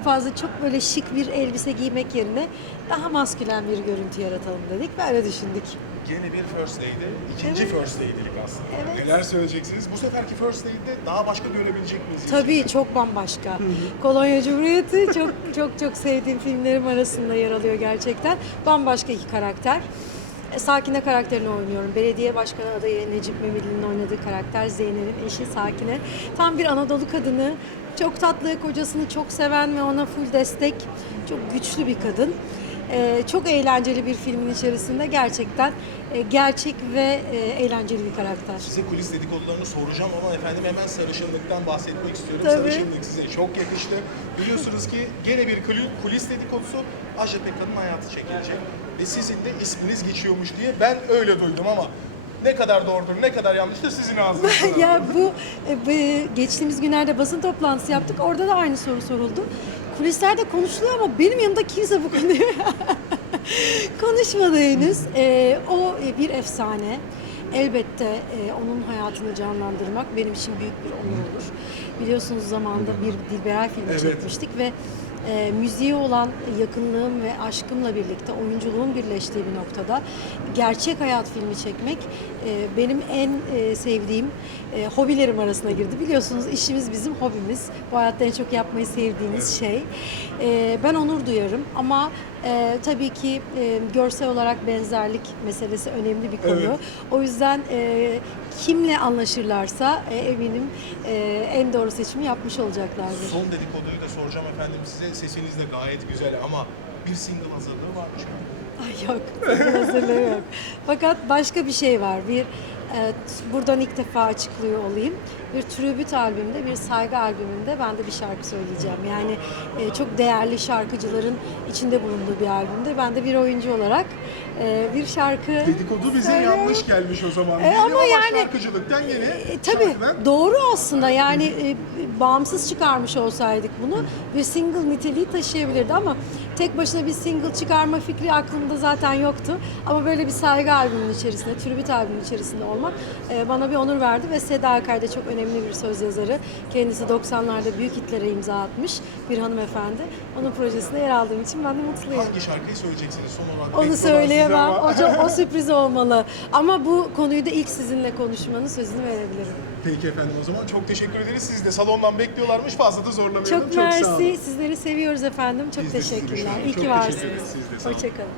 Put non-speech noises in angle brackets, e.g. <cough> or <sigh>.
çok fazla çok böyle şık bir elbise giymek yerine daha maskülen bir görüntü yaratalım dedik. Böyle düşündük. Yeni bir First Lady'de, ikinci Evet. First Lady'lik aslında. Evet. Neler söyleyeceksiniz? Bu seferki First Lady'de daha başka görebilecek miyiz? Tabii çok bambaşka. Kolonya Cumhuriyeti çok çok çok sevdiğim filmlerim arasında yer alıyor gerçekten. Bambaşka iki karakter. Sakine karakterini oynuyorum. Belediye başkanı adayı Necip Memili'nin oynadığı karakter Zeynep'in eşi Sakine. Tam bir Anadolu kadını. Çok tatlı, kocasını çok seven ve ona full destek. Çok güçlü bir kadın. E, çok eğlenceli bir filmin içerisinde gerçekten e, gerçek ve e, eğlenceli bir karakter. Size kulis dedikodularını soracağım ama efendim hemen sarışınlıktan bahsetmek istiyorum. Tabii. Sarışınlık size çok yakıştı. Biliyorsunuz ki gene bir kuli- kulis dedikodusu Ajda Pekkan'ın hayatı çekilecek. Ve sizin de isminiz geçiyormuş diye ben öyle duydum ama ne kadar doğrudur, ne kadar yanlıştır sizin ağzınızdan. <laughs> ya bu, e, bu geçtiğimiz günlerde basın toplantısı yaptık. Orada da aynı soru soruldu. Kulislerde konuşuluyor ama benim yanımda kimse bu konuyu <laughs> konuşmadı henüz. E, o bir efsane. Elbette e, onun hayatını canlandırmak benim için büyük bir onur olur. Biliyorsunuz zamanında bir Dilberay filmi Evet. çekmiştik ve e, müziğe olan yakınlığım ve aşkımla birlikte oyunculuğun birleştiği bir noktada gerçek hayat filmi çekmek e, benim en e, sevdiğim e, hobilerim arasına girdi. Biliyorsunuz işimiz bizim hobimiz. Bu hayatta en çok yapmayı sevdiğimiz şey. E, ben onur duyarım ama e, tabii ki e, görsel olarak benzerlik meselesi önemli bir konu. Evet. O yüzden e, kimle anlaşırlarsa e, eminim e, en doğru seçimi yapmış olacaklardır. Son dedikoduyu da soracağım efendim size. Sesiniz de gayet güzel ama bir single hazırlığı varmış mı? Ay yok, hazırlığı yok. Fakat başka bir şey var. Bir e, t- buradan ilk defa açıklıyor olayım. Bir tribüt albümde, bir saygı albümünde ben de bir şarkı söyleyeceğim. Yani e, çok değerli şarkıcıların içinde bulunduğu bir albümde ben de bir oyuncu olarak e, bir şarkı Dedikodu bize söylüyorum. yanlış gelmiş o zaman. E, Bizim ama yani- şarkıcılıktan yine E, tabii şarkıdan- doğru aslında yani e, bağımsız çıkarmış olsaydık bunu bir single niteliği taşıyabilirdi ama tek başına bir single çıkarma fikri aklımda zaten yoktu. Ama böyle bir saygı albümünün içerisinde, tribüt albümünün içerisinde olmak e, bana bir onur verdi ve Seda Akay da çok önemli bir söz yazarı. Kendisi 90'larda büyük hitlere imza atmış bir hanımefendi. Onun projesinde yer aldığım için ben de mutluyum. Hangi şarkıyı söyleyeceksiniz son olarak? Onu söyleyemem. O, çok- o <laughs> sürpriz olmalı. Ama bu konuyu da ilk sizinle konuşmanın sözünü verebilirim. Peki efendim o zaman çok teşekkür ederiz. Siz de salondan bekliyorlarmış. Fazla da zorlamayalım. Çok sağ olun. mersi. Sizleri seviyoruz efendim. Çok Biz teşekkürler. İyi Çok ki varsınız. Hoşçakalın.